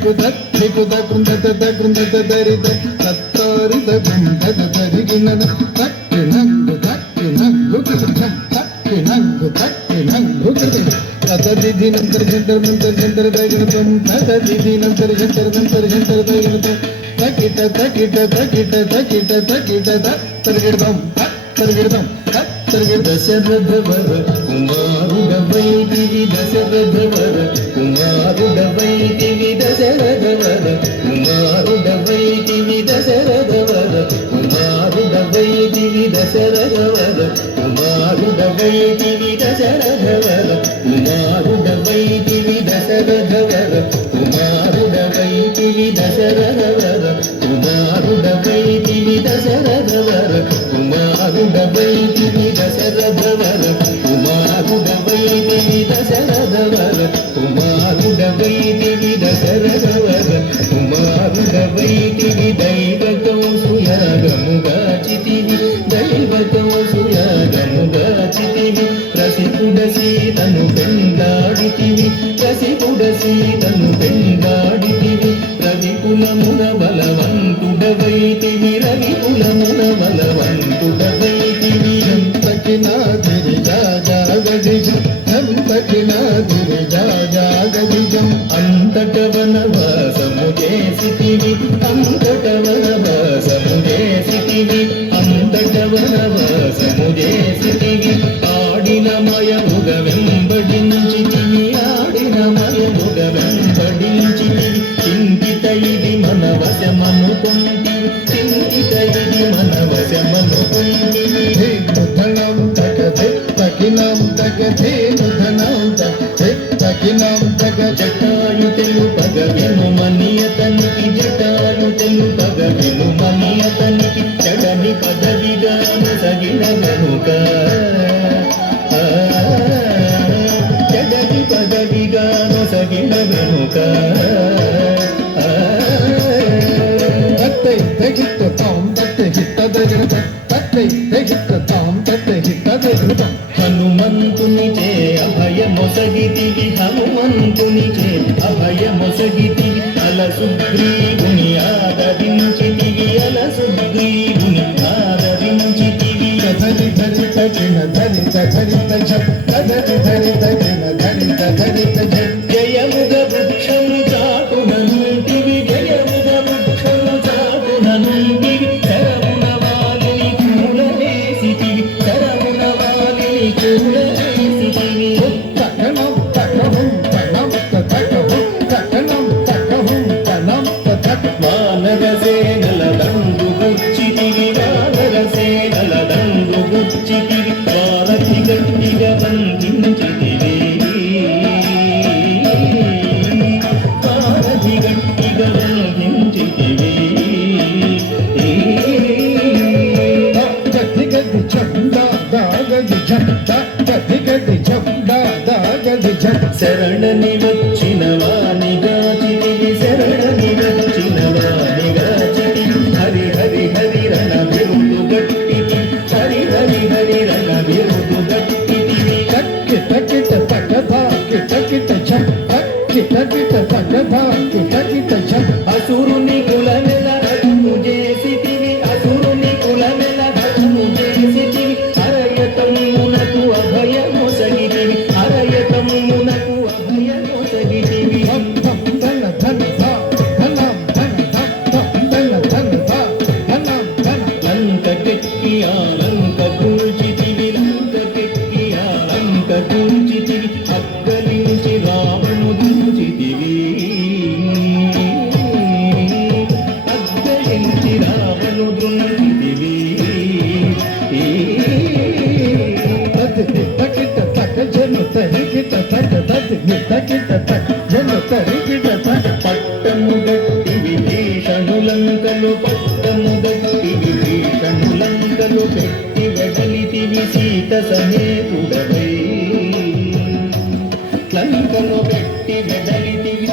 దిక్కుద కుందత దృందత దరిద తత్తరిద గుందత దరిగినన తక్కి నంగు తదిది నంతర జంతర మంతర జంతర దైగణతం తదిది నంతర జంతర మంతర జంతర దైగణతం తకిట తకిట తకిట తకిట తకిట తరిగిడదాం తరిగిడదాం దశరథవర కుమారుడవైదివి దశరథవర కుమారుడవైదివి దశరథవర కుమారుడవైదివి దశరథవర కుమారుడవైదివి దశరథవర కుమారుడవైదివి దశరథవర కుమారుడవైదివి దశరథవర కుమారుడవైదివి దశరథవర కుమారుడవైదివి దశరథవర కుమారుడవైదివి దశరథవర కుమారుడవైదివి దశరథవర కుమారుడవైదివి దశరథవర కుమారుడవైదివి దైవతం సుయాగముగాచితివి దైవతం సుయాగముగాచితివి రసికుడ సీతను పెండాడితివి రసికుడ సీతను పెండాడితివి రవికులమున బలవంతుడవైతివి రవికులమున బలవంతుడవైతివి హంతకినాదిరి జాగదిజం హంతకినాదిరి జాగదిజం అంతట వనవాసము చేసితివి అంతట వనవాసము చేసితివి అంతట వనవాసము చేసితివి ఆడిన మయముగ వెంబడించితివి ఆడిన మయముగ వెంబడించితివి చింతిత ఇది మన వశమనుకుంటివి చింతిత ఇది మన వశమనుకుంటివి ధనం తగదే తగినం తగదే ధనం తగదే తగినం తగ జటాయు తెలుపగ వినుమనియతనికి జటాయు తెలుపగ వినుమనియతనికి జడని పదవిగాను సగిన గనుక జడని పదవిగాను సగిన గనుక తత్తై తగిత్త తాం తత్తై హిత్తదగిన తత్తై తగిత్త తాం తత్తై హిత్తదగిన హనుమంతునిచే అభయమొసగితివి హనుమంతునిచే అభయమొసగితివి అలసుగ్రీవుని ఆదరించితివి అలసుగ్రీవుని ఆదరించితివి ధరి ధరి తగిన ధరిత ధరిత జం ధరి ధరి తగిన ధరిత ధరిత జం జయముగ వృక్షము చాటునంటివి జయముగ వృక్షము చాటునంటివి శరమున వాలిని కూలవేసితివి శరమున వాలిని కూలవేసితివి తగనం తగహం తగం తగహం తగనం తగహం తనం తగ వానరసేనల దండు గుచ్చితివి వానరసేనల దండు గుచ్చితివి వారధి గట్టిగా బంధించితివి వారధి గట్టిగా బంధించితివి గది గది చందా దాగది చందా గది గది చందా దాగది చందా శరణని వచ్చిన వానిగాచితివి శరణని వచ్చిన వానిగాచితివి హరి హరి హరి రణ విరుదు గట్టితి హరి హరి హరి రణ విరుదు గట్టితివి తక్కి తకిట తగధా కిటకిట చం తక్కి తకిట తగధా కిటకిట చం అసురుని కులమెల రఘుము చేసితివి అసురుని కులమెల రఘుము చేసితివి హరయతమునకు అభయమొసగితివి హరయతమునకు అభయమొసగితివి ధం ధం ధన ధన ధా ధనం ధన ధం ధం ధన ధన ధా ధనం ధన లంక కెక్కి లంక కూల్చితివి లంక కెక్కి లంక కూల్చితివి అక్కలించి రావణు దూచితివి అక్కలించి రావణు దృంచితివి తకిట తక జను తరికిట తక తకిట తక జను తరికిట తక పట్టము గట్టి విభీషణులంకలు పట్టము గట్టి విభీషణులంకలు పెట్టి వెడలితివి సీత సమేతుడవై లంకను పెట్టి వెడలితివి